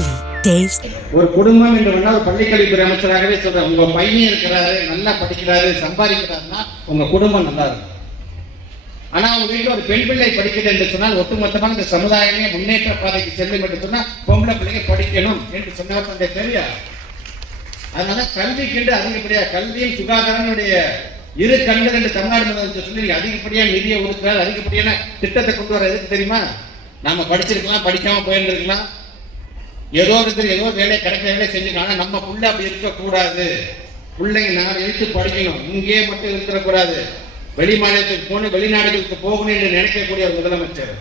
Daily. Taste. ஒரு குடும்பம் என்று ஒரு பள்ளிக்கல்வித்துறை அமைச்சராகவே சொல்றேன். உங்க பையன் இருக்கிறாரு, நல்லா படிக்கிறாரு, சம்பாதிக்கிறாருன்னா உங்க குடும்பம் நல்லா இருக்கும். ஆனா உங்க வீட்டுல ஒரு பெண் பிள்ளை படிக்கிறது என்று சொன்னால் ஒட்டுமொத்தமாக இந்த சமுதாயமே முன்னேற்ற பாதைக்கு செல்லும் என்று சொன்னா பொம்பளை பிள்ளைங்க படிக்கணும் என்று சொன்னவர் தந்தை தெரியா. அதனால கல்விக்கு அதிகப்படியா கல்வியும் சுகாதாரனுடைய இரு கண்கள் என்று தமிழ்நாடு முதலமைச்சர் சொல்லி அதிகப்படியா நிதியை ஒதுக்குறாரு, அதிகப்படியான திட்டத்தை கொண்டு வர எதுக்கு தெரியுமா? நாம படிச்சிருக்கலாம், படிக்காம போயிருந்திருக்கலாம், ஏதோ வேலை கிடைக்கிற வேலை செஞ்சுக்கலாம். நம்ம புள்ள அப்படி இருக்கக்கூடாது. பிள்ளைங்க நாலு எழுத்து படிக்கணும், இங்கேயே மட்டும் இருக்கக்கூடாது, வெளி மாநிலத்துக்கு போகணும், வெளிநாடுகளுக்கு போகணும் என்று நினைக்கக்கூடிய ஒரு முதலமைச்சர்.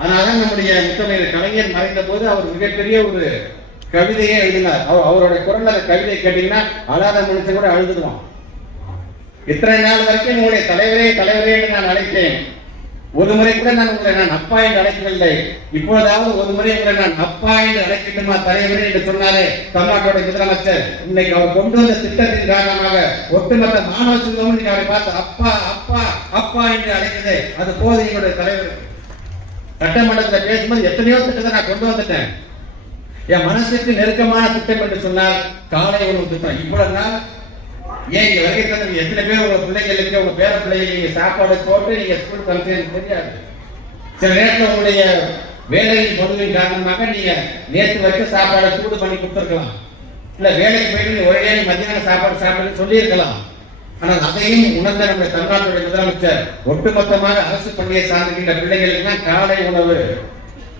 அதனாலதான் நம்முடைய முத்தமிழர் கலைஞர் மறைந்த போது அவர் மிகப்பெரிய ஒரு கவிதையே எழுதினார். அவரோட குரல் அந்த கவிதை கேட்டீங்கன்னா அழாத மனுஷன் கூட அழுதுடுவான். இத்தனை நாள் வரைக்கும் உங்களுடைய தலைவரே என்று நான் அழைத்தேன். ஒரு முறை கூட நான் உங்களை நான் அப்பா என்று அழைக்கவில்லை. இப்பொழுதாவது ஒரு முறை உங்களை நான் அப்பா என்று அழைக்கட்டுமா தலைவரே என்று சொன்னாரே தமிழ்நாட்டோட முதலமைச்சர். இன்னைக்கு அவர் கொண்டு வந்த திட்டத்தின் காரணமாக ஒட்டுமொத்த மாணவ செல்வம் இன்னைக்கு அவரை பார்த்து அப்பா அப்பா அப்பா என்று அழைக்குது. அது போது எங்களுடைய தலைவர். சட்டமன்றத்தில் பேசும்போது எத்தனையோ திட்டத்தை நான் கொண்டு வந்துட்டேன். என் மனசுக்கு நெருக்கமான திட்டம் என்று சொன்னால் காலை உணவு திட்டம். இவ்வளவு நாள் ஏன் இங்க வருகை தந்து எத்தனை பேர் உங்க பிள்ளைகளுக்கு உங்க பேர பிள்ளைகளுக்கு நீங்க சாப்பாடு போட்டு நீங்க ஸ்கூலுக்கு அனுப்பிச்சு தெரியாது. சில நேரத்தில் உங்களுடைய வேலையின் பொழுதின் காரணமாக நீங்க நேற்று வரைக்கும் சாப்பாடை சூடு பண்ணி கொடுத்துருக்கலாம். இல்ல வேலைக்கு போயிட்டு ஒரே மத்தியான சாப்பாடு சாப்பிட்டு சொல்லி இருக்கலாம். ஆனால் அதையும் உணர்ந்த நம்முடைய தமிழ்நாட்டுடைய முதலமைச்சர் ஒட்டுமொத்தமாக அரசு பள்ளியை சார்ந்திருக்கின்ற பிள்ளைகளுக்கு தான் காலை உணவு.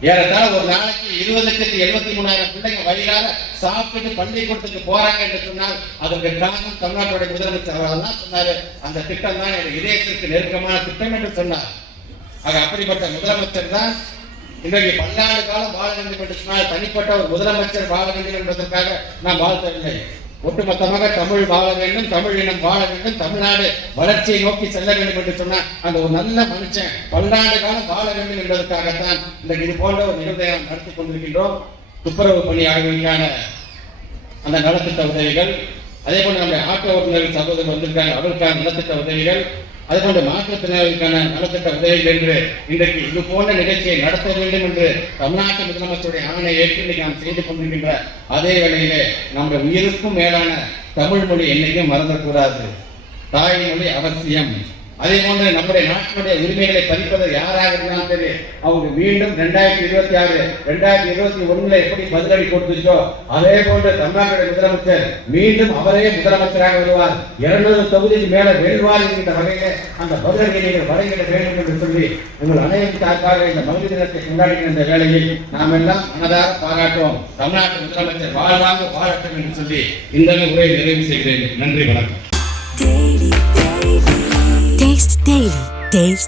ஏறத்தாழ ஒரு நாளைக்கு 20,73,000 பிள்ளைங்க வழியாக சாப்பிட்டு பள்ளிக்கூடத்துக்கு போறாங்க என்று சொன்னால் அதற்கு காரணம் தமிழ்நாட்டுடைய முதலமைச்சர் அவர்கள் தான் சொன்னாரு. அந்த திட்டம் தான் எனக்கு இதயத்திற்கு நெருக்கமான திட்டம் என்று சொன்னார். ஆக அப்படிப்பட்ட முதலமைச்சர் தான் இன்றைக்கு பல்லாண்டு காலம் வாழ வேண்டும் என்று சொன்னால் தனிப்பட்ட ஒரு முதலமைச்சர் வாழ வேண்டும் என்பதற்காக நான் வாழ்த்தவில்லை. ஒட்டுமொத்தமாக தமிழ் வாழ வேண்டும், தமிழ் இனம் வாழ வேண்டும், தமிழ்நாடு வளர்ச்சியை நோக்கி செல்ல வேண்டும் என்று சொன்னால் அந்த ஒரு நல்ல மனுஷன் பல்லாண்டு காலம் வாழ வேண்டும் என்பதற்காகத்தான் இன்றைக்கு இது போன்ற ஒரு நிகழ்வை நாம் நடத்தி கொண்டிருக்கின்றோம். துப்புரவு பணியாளர்களுக்கான அந்த நலத்திட்ட உதவிகள், அதே போல நம்முடைய ஆட்டோ ஓட்டுநர்கள் சகோதரர் வந்திருக்காங்க, அவர்களுக்கான நலத்திட்ட உதவிகள், அதே போன்ற மாற்றுத்திறனாளிகளுக்கான நலத்திட்ட உதவிகள் என்று இன்றைக்கு இது போன்ற நிகழ்ச்சியை நடத்த வேண்டும் என்று தமிழ்நாட்டு முதலமைச்சருடைய ஆணை ஏற்று இன்றைக்கு நாம் செய்து கொண்டிருக்கின்ற அதே வேளையிலே நம்முடைய உயிருக்கும் மேலான தமிழ் மொழி என்னைக்கும் மறந்துடக்கூடாது. தாய்மொழி அவசியம். அதே போன்று நம்முடைய நாட்டினுடைய உரிமைகளை பறிப்பது யாராக இருந்தாலும் சரி அவங்க மீண்டும் 2026 2021 எப்படி பதிலடி கொடுத்துச்சோ அதே போன்று தமிழ்நாட்டுடைய முதலமைச்சர் மீண்டும் அவரே முதலமைச்சராக வருவார். 200 தொகுதிக்கு மேல வெல்வார் என்கின்ற வகையில அந்த பதிலடியை நீங்கள் வழங்கிட வேண்டும் என்று சொல்லி உங்கள் அனைவருக்காக இந்த மகளிர் தினத்தை கொண்டாடுகிற இந்த வேளையில் நாம் எல்லாம் மனதார பாராட்டுவோம். தமிழ்நாட்டு முதலமைச்சர் வாழ்வாங்க வாழட்டும் என்று சொல்லி இந்த உரையை நிறைவு செய்கிறேன். நன்றி, வணக்கம். Taste Daily. Taste